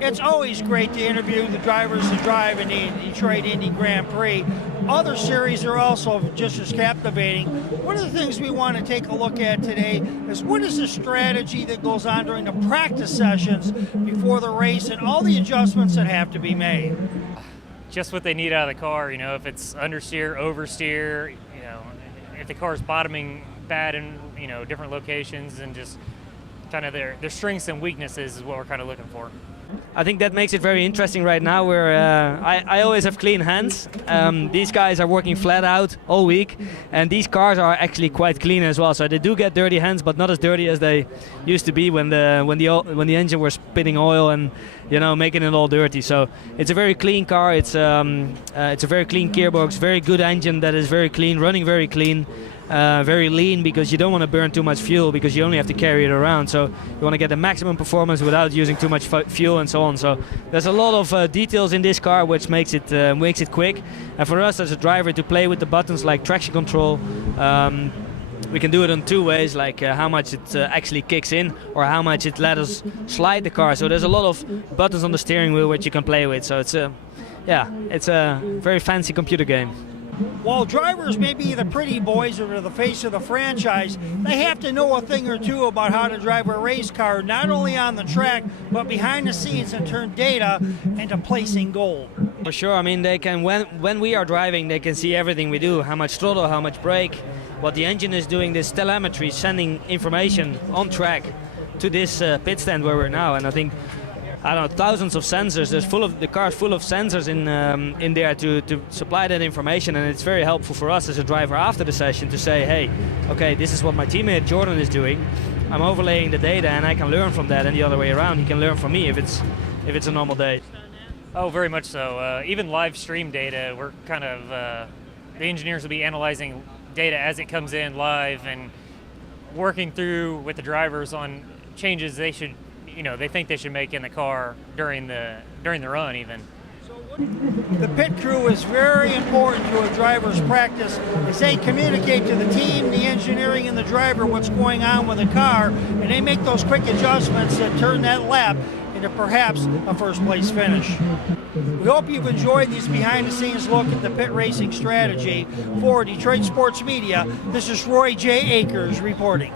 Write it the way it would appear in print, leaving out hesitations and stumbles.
It's always great to interview the drivers who drive in the Detroit Indy Grand Prix. Other series are also just as captivating. One of the things we want to take a look at today is what is the strategy that goes on during the practice sessions before the race and all the adjustments that have to be made. Just what they need out of the car, if it's understeer, oversteer, if the car's bottoming bad in, different locations, and just kind of their strengths and weaknesses is what we're kind of looking for. I think that makes it very interesting right now where I always have clean hands. These guys are working flat out all week, and these cars are actually quite clean as well. So they do get dirty hands, but not as dirty as they used to be when the engine was spitting oil and making it all dirty. So it's a very clean car. It's a very clean gearbox, very good engine that is very clean, running very clean. Very lean because you don't want to burn too much fuel because you only have to carry it around. So you want to get the maximum performance without using too much fuel and so on. So there's a lot of details in this car which makes it quick. And for us as a driver to play with the buttons like traction control, we can do it in two ways, like how much it actually kicks in or how much it let us slide the car. So there's a lot of buttons on the steering wheel which you can play with. So it's a very fancy computer game. While drivers may be the pretty boys or the face of the franchise, they have to know a thing or two about how to drive a race car, not only on the track, but behind the scenes, and turn data into placing gold. For sure, I mean, they can, when we are driving, they can see everything we do, how much throttle, how much brake, what the engine is doing, this telemetry, sending information on track to this pit stand where we're now. And I think, thousands of sensors. The car is full of sensors in there to supply that information, and it's very helpful for us as a driver after the session to say, hey, okay, this is what my teammate Jordan is doing. I'm overlaying the data, and I can learn from that, and the other way around. He can learn from me if it's a normal day. Oh, very much so. Even live stream data, we're kind of the engineers will be analyzing data as it comes in live and working through with the drivers on changes they think they should make in the car during the run even. The pit crew is very important to a driver's practice as they communicate to the team, the engineering, and the driver what's going on with the car, and they make those quick adjustments that turn that lap into perhaps a first place finish. We hope you've enjoyed these behind the scenes look at the pit racing strategy. For Detroit Sports Media, this is Roy J. Akers reporting.